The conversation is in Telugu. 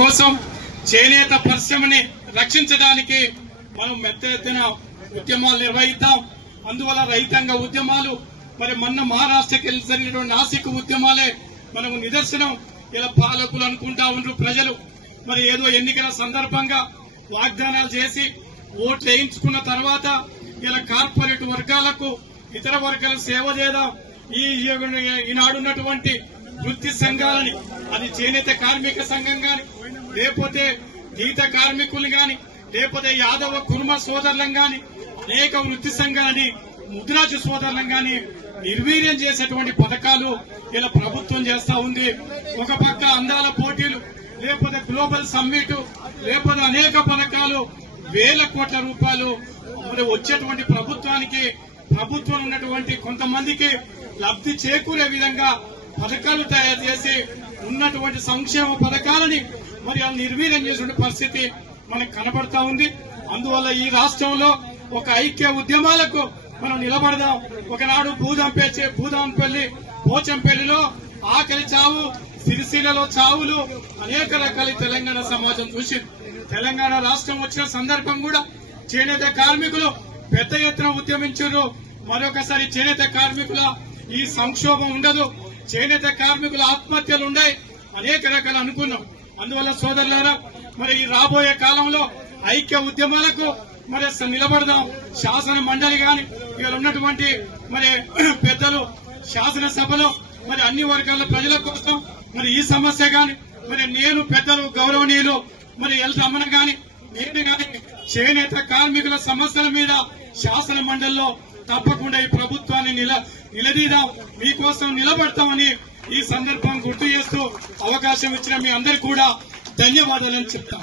కోసం చేనేత పరిశ్రమని రక్షించడానికి మనం పెద్ద ఎత్తున ఉద్యమాలు నిర్వహిద్దాం. అందువల్ల రైతాంగ ఉద్యమాలు మరి మొన్న మహారాష్ట్రకి జరిగినటువంటి నాసిక్ ఉద్యమాలే మనకు నిదర్శనం. ఇలా పాలకులు అనుకుంటా ఉండ్రు ప్రజలు మరి ఏదో ఎన్నికల సందర్భంగా వాగ్దానాలు చేసి ఓట్లు వేయించుకున్న తర్వాత ఇలా కార్పొరేట్ వర్గాలకు ఇతర వర్గాలకు సేవ చేద్దాం. ఈనాడున్నటువంటి వృత్తి సంఘాలని, అది చేనేత కార్మిక సంఘం గాని, లేకపోతే గీత కార్మికులు గాని, లేకపోతే యాదవ కుర్మ సోదరులం గాని, అనేక వృత్తి సంఘాలని, ముద్రాజు సోదరులం గాని నిర్వీర్యం చేసేటువంటి పథకాలు ఇలా ప్రభుత్వం చేస్తా ఉంది. ఒక పక్క అందాల పోటీలు, లేకపోతే గ్లోబల్ సమ్మిట్, లేకపోతే అనేక పథకాలు, వేల కోట్ల రూపాయలు వచ్చేటువంటి ప్రభుత్వానికి, ప్రభుత్వం ఉన్నటువంటి కొంతమందికి లబ్ధి చేకూరే విధంగా పథకాలు తయారు చేసి ఉన్నటువంటి సంక్షేమ పథకాలని మరి నిర్వీర్యం చేసిన పరిస్థితి మనకు కనబడతా ఉంది. అందువల్ల ఈ రాష్ట్రంలో ఒక ఐక్య ఉద్యమాలకు మనం నిలబడదాం. ఒకనాడు భూదాంపల్లి పోచంపల్లిలో ఆకలి చావు, సిరిసిల్లలో చావులు, అనేక రకాల తెలంగాణ సమాజం చూసి తెలంగాణ రాష్ట్రం వచ్చిన సందర్భం కూడా చేనేత కార్మికులు పెద్ద ఎత్తున ఉద్యమించారు. మరొకసారి చేనేత కార్మికుల ఈ సంక్షోభం ఉండదు, చేనేత కార్మికుల ఆత్మహత్యలు ఉన్నాయి, అనేక రకాలు అనుకున్నాం. అందువల్ల సోదరులారా, మరి ఈ రాబోయే కాలంలో ఐక్య ఉద్యమాలకు మరి నిలబడదాం. శాసన మండలి గాని, ఇక్కడ ఉన్నటువంటి మరి పెద్దలు శాసనసభలో మరి అన్ని వర్గాల ప్రజల కోసం మరి ఈ సమస్య గాని, మరి నేను పెద్దలు గౌరవనీయులు మరి ఎల్ రమణ గాని, నేను గాని చేనేత కార్మికుల సమస్యల మీద శాసన మండలిలో తప్పకుండా ఈ ప్రభుత్వాన్ని నిలదీదాం, మీకోసం నిలబడతామని ఈ సందర్భం గుర్తు చేస్తూ అవకాశం ఇచ్చిన మీ అందరికీ కూడా ధన్యవాదాలని చెప్తాం.